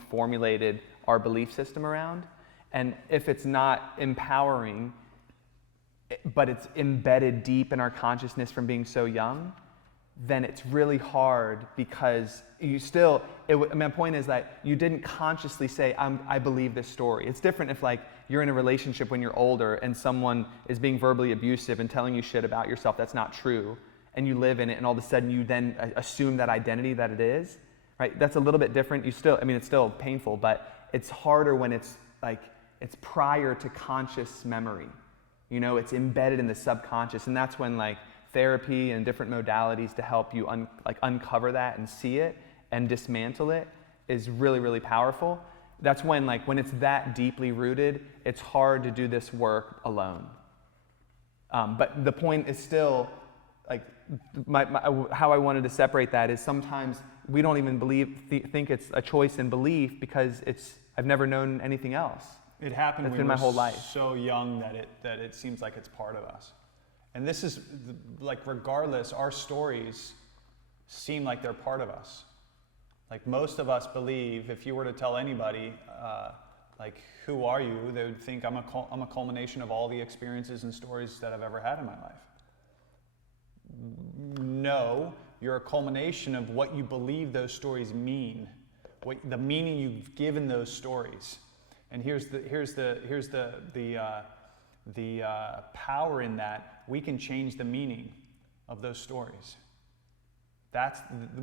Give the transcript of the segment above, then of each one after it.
formulated our belief system around. And if it's not empowering, but it's embedded deep in our consciousness from being so young, then it's really hard because you still, my point is that you didn't consciously say, I believe this story. It's different if like you're in a relationship when you're older and someone is being verbally abusive and telling you shit about yourself that's not true, and you live in it, and all of a sudden you then assume that identity that it is, right? That's a little bit different. You still, I mean, it's still painful, but it's harder when it's like, it's prior to conscious memory. You know, it's embedded in the subconscious, and that's when like therapy and different modalities to help you uncover that and see it and dismantle it is really, really powerful. That's when when it's that deeply rooted, it's hard to do this work alone. But the point is still, like, how I wanted to separate that is sometimes we don't even think it's a choice in belief because I've never known anything else. It happened when we my whole life. So young that it seems like it's part of us. And this is, like, regardless, our stories seem like they're part of us. Like, most of us believe, if you were to tell anybody, like, who are you, they would think I'm a culmination of all the experiences and stories that I've ever had in my life. No, you're a culmination of what you believe those stories mean, the meaning you've given those stories. And here's the power in that. We can change the meaning of those stories.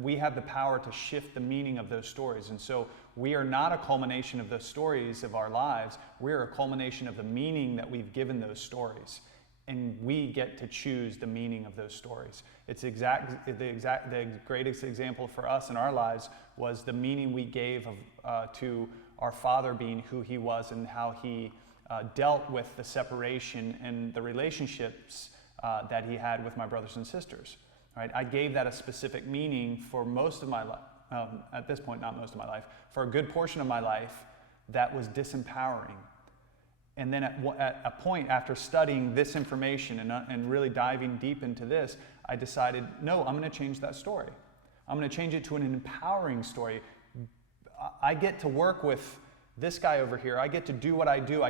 We have the power to shift the meaning of those stories. And so we are not a culmination of the stories of our lives. We're a culmination of the meaning that we've given those stories. And we get to choose the meaning of those stories. The greatest example for us in our lives was the meaning we gave to our father being who he was and how he dealt with the separation and the relationships that he had with my brothers and sisters. Right? I gave that a specific meaning for most of my life. At this point, not most of my life. For a good portion of my life, that was disempowering. And then at a point after studying this information and really diving deep into this, I decided, no, I'm going to change that story. I'm going to change it to an empowering story. I get to work with this guy over here. I get to do what I do. I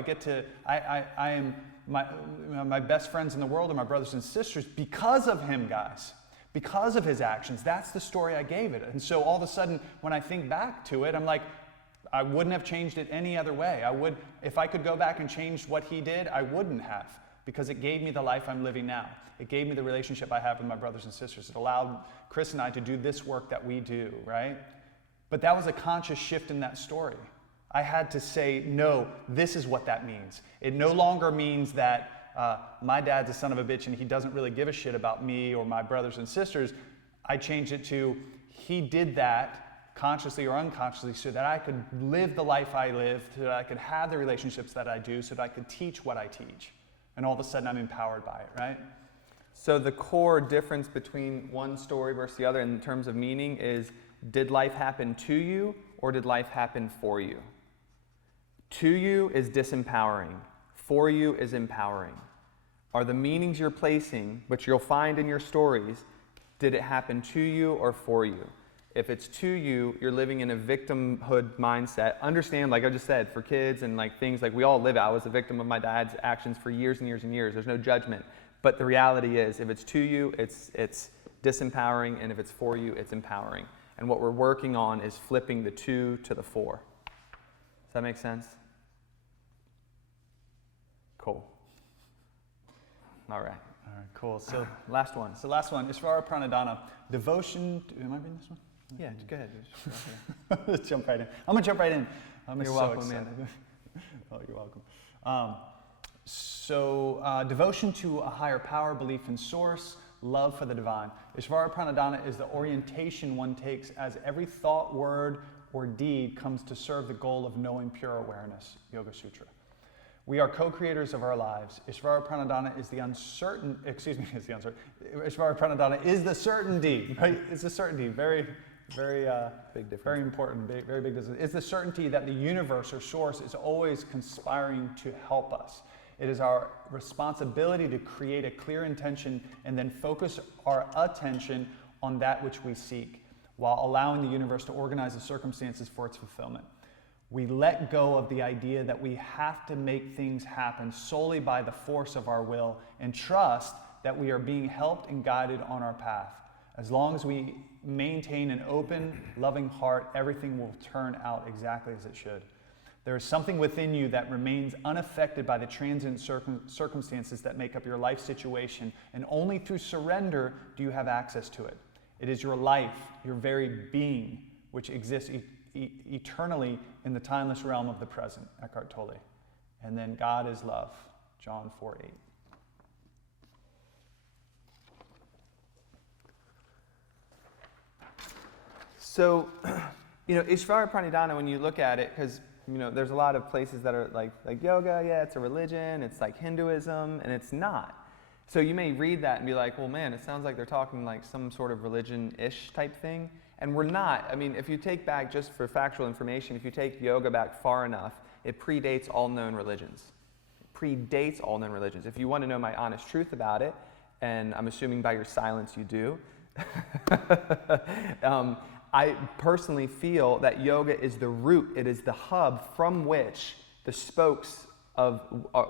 am my best friends in the world are my brothers and sisters because of him, guys. Because of his actions. That's the story I gave it. And so all of a sudden, when I think back to it, I'm like, I wouldn't have changed it any other way. If I could go back and change what he did, I wouldn't have, because it gave me the life I'm living now. It gave me the relationship I have with my brothers and sisters. It allowed Chris and I to do this work that we do, right? But that was a conscious shift in that story. I had to say, no, this is what that means. It no longer means that my dad's a son of a bitch and he doesn't really give a shit about me or my brothers and sisters. I changed it to, he did that consciously or unconsciously so that I could live the life I live, so that I could have the relationships that I do, so that I could teach what I teach. And all of a sudden I'm empowered by it, right? So the core difference between one story versus the other in terms of meaning is, did life happen to you or did life happen for you? To you is disempowering. For you is empowering. Are the meanings you're placing, which you'll find in your stories, did it happen to you or for you? If it's to you, you're living in a victimhood mindset. Understand, like I just said, for kids and like things like we all live out. I was a victim of my dad's actions for years and years and years. There's no judgment. But the reality is, if it's to you, it's disempowering, and if it's for you, it's empowering. And what we're working on is flipping the 2 to the 4. Does that make sense? Cool. All right. All right, cool. So last one. So last one, Ishvara Pranadhana. Devotion am I reading this one? Yeah, go ahead. Let's jump right in. I'm going to jump right in. You're so welcome, excited. man. Oh, you're welcome. Devotion to a higher power, belief in source, love for the divine. Ishvara Pranadhana is the orientation one takes as every thought, word, or deed comes to serve the goal of knowing pure awareness. Yoga Sutra. We are co-creators of our lives. Ishvara Pranadhana is the uncertain, Ishvara Pranadhana is the certainty, right? It's the certainty, very big difference. Very important, very big difference. It's the certainty that the universe or source is always conspiring to help us. It is our responsibility to create a clear intention and then focus our attention on that which we seek, while allowing the universe to organize the circumstances for its fulfillment. We let go of the idea that we have to make things happen solely by the force of our will and trust that we are being helped and guided on our path. As long as we maintain an open, loving heart, everything will turn out exactly as it should. There is something within you that remains unaffected by the transient circumstances that make up your life situation, and only through surrender do you have access to it. It is your life, your very being, which exists eternally in the timeless realm of the present, Eckhart Tolle. And then God is love, John 4:8. So, Ishvara Pranidhana, when you look at it, because there's a lot of places that are like yoga, yeah, it's a religion, it's like Hinduism, and it's not. So you may read that and be like, well, man, it sounds like they're talking like some sort of religion-ish type thing, and we're not. I mean, if you take back, just for factual information, if you take yoga back far enough, it predates all known religions. It predates all known religions. If you want to know my honest truth about it, and I'm assuming by your silence you do, I personally feel that yoga is the root, it is the hub from which the spokes of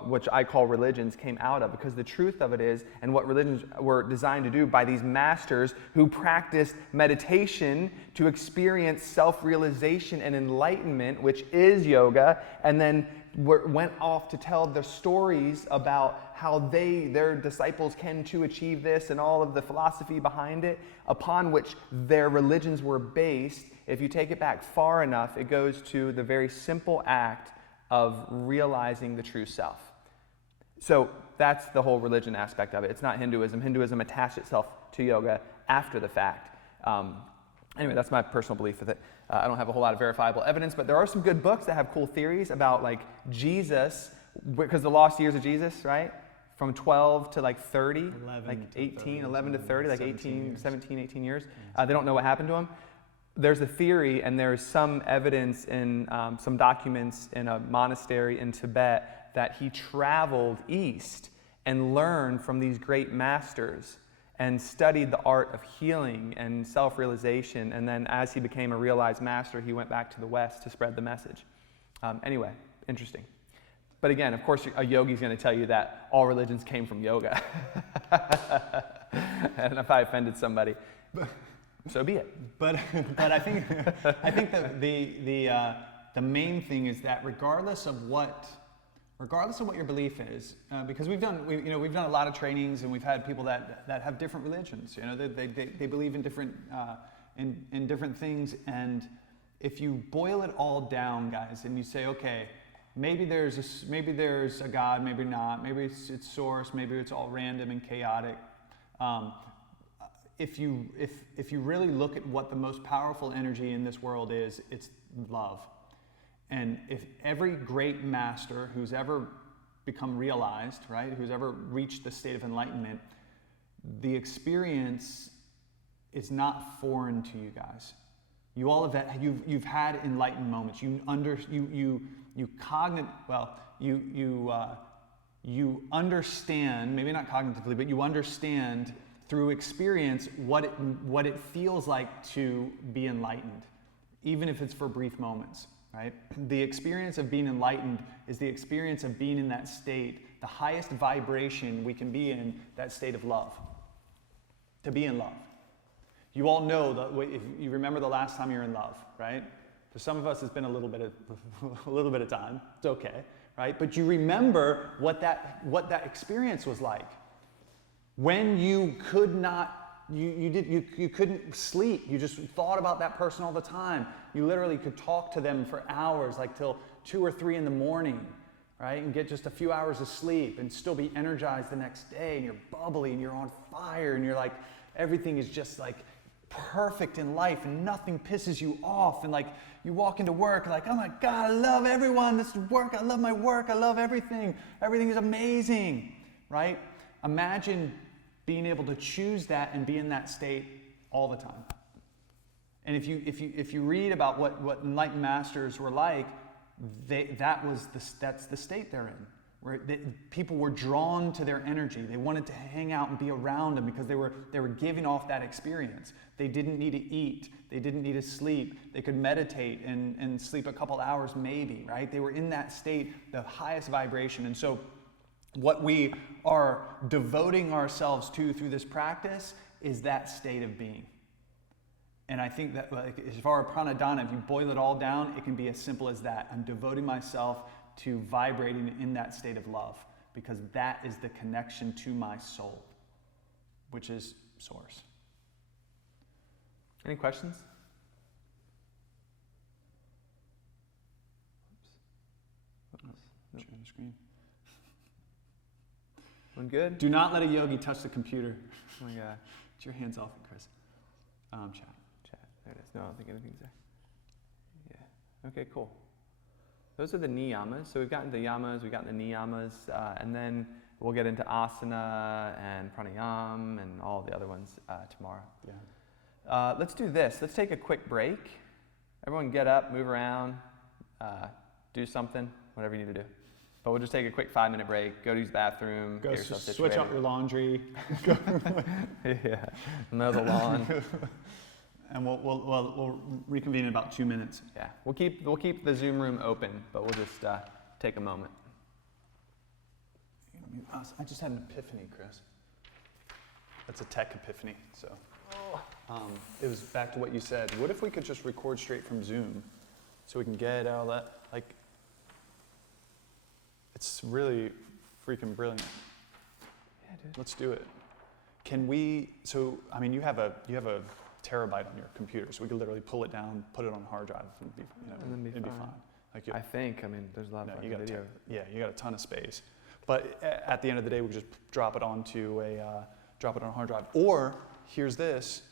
which I call religions came out of, because the truth of it is, and what religions were designed to do by these masters who practiced meditation to experience self-realization and enlightenment, which is yoga, and then went off to tell the stories about how their disciples can to achieve this and all of the philosophy behind it, upon which their religions were based. If you take it back far enough, it goes to the very simple act of realizing the true self. So that's the whole religion aspect of it. It's not Hinduism. Hinduism attached itself to yoga after the fact. Anyway, that's my personal belief with it. I don't have a whole lot of verifiable evidence, but there are some good books that have cool theories about like Jesus, because the lost years of Jesus, right? From 12 to like 30, like 18, 11 to 30, like 17, 18 years. They don't know what happened to him. There's a theory, and there's some evidence in some documents in a monastery in Tibet that he traveled east and learned from these great masters and studied the art of healing and self-realization. And then as he became a realized master, he went back to the West to spread the message. Anyway, interesting. But again, of course, a yogi's going to tell you that all religions came from yoga. And if I offended somebody, so be it. But I think the main thing is that regardless of what your belief is, because we've done a lot of trainings, and we've had people that have different religions. They believe in different in different things, and if you boil it all down, guys, and you say, okay, maybe there's a God, maybe not, maybe it's source, maybe it's all random and chaotic. If you really look at what the most powerful energy in this world is, it's love. And if every great master who's ever become realized, right, who's ever reached the state of enlightenment, the experience is not foreign to you guys. You all have you've had enlightened moments. You understand, maybe not cognitively, but you understand through experience what it feels like to be enlightened, even if it's for brief moments, right? The experience of being enlightened is the experience of being in that state, the highest vibration we can be in, that state of love. To be in love. You all know that if you remember the last time you're in love, right? For some of us, it's been a little bit of time. It's okay, right? But you remember what that experience was like. When you could not, you couldn't sleep. You just thought about that person all the time. You literally could talk to them for hours, like till 2 or 3 in the morning, right? And get just a few hours of sleep and still be energized the next day. And you're bubbly and you're on fire and you're like, everything is just like perfect in life and nothing pisses you off. And like you walk into work like, oh my God, I love everyone. This is work. I love my work. I love everything. Everything is amazing, right? Imagine being able to choose that and be in that state all the time. And if you read about what enlightened masters were like, that's the state they're in. where people were drawn to their energy. They wanted to hang out and be around them because they were giving off that experience. They didn't need to eat. They didn't need to sleep. They could meditate and sleep a couple hours maybe, right? They were in that state, the highest vibration. And so what we are devoting ourselves to through this practice is that state of being. And I think that, like, as far as pranadhana, if you boil it all down, it can be as simple as that. I'm devoting myself to vibrating in that state of love, because that is the connection to my soul, which is source. Any questions? Share the screen. One good? Do not let a yogi touch the computer. Oh my God. Get your hands off it, Chris. Chat. There it is. No, I don't think anything's there. Yeah. Okay, cool. Those are the niyamas. So we've gotten the yamas, we've gotten the niyamas, and then we'll get into asana and pranayam and all the other ones tomorrow. Yeah. Let's do this. Let's take a quick break. Everyone get up, move around, do something, whatever you need to do. But we'll just take a quick 5-minute break, go to use the bathroom, Go get yourself situated. switch out your laundry. Yeah, mow the lawn. And we'll reconvene in about 2 minutes. Yeah, we'll keep the Zoom room open, but we'll just take a moment. I just had an epiphany, Chris. That's a tech epiphany. So it was back to what you said. What if we could just record straight from Zoom, so we can get all that? Like, it's really freaking brilliant. Yeah, dude. Let's do it. Can we? So I mean, you have a terabyte on your computer, so we could literally pull it down, put it on a hard drive, and it'd be fine. Like, I think. I mean, there's a lot of video. You got a ton of space. But at the end of the day, we just drop it onto a hard drive. Or here's this: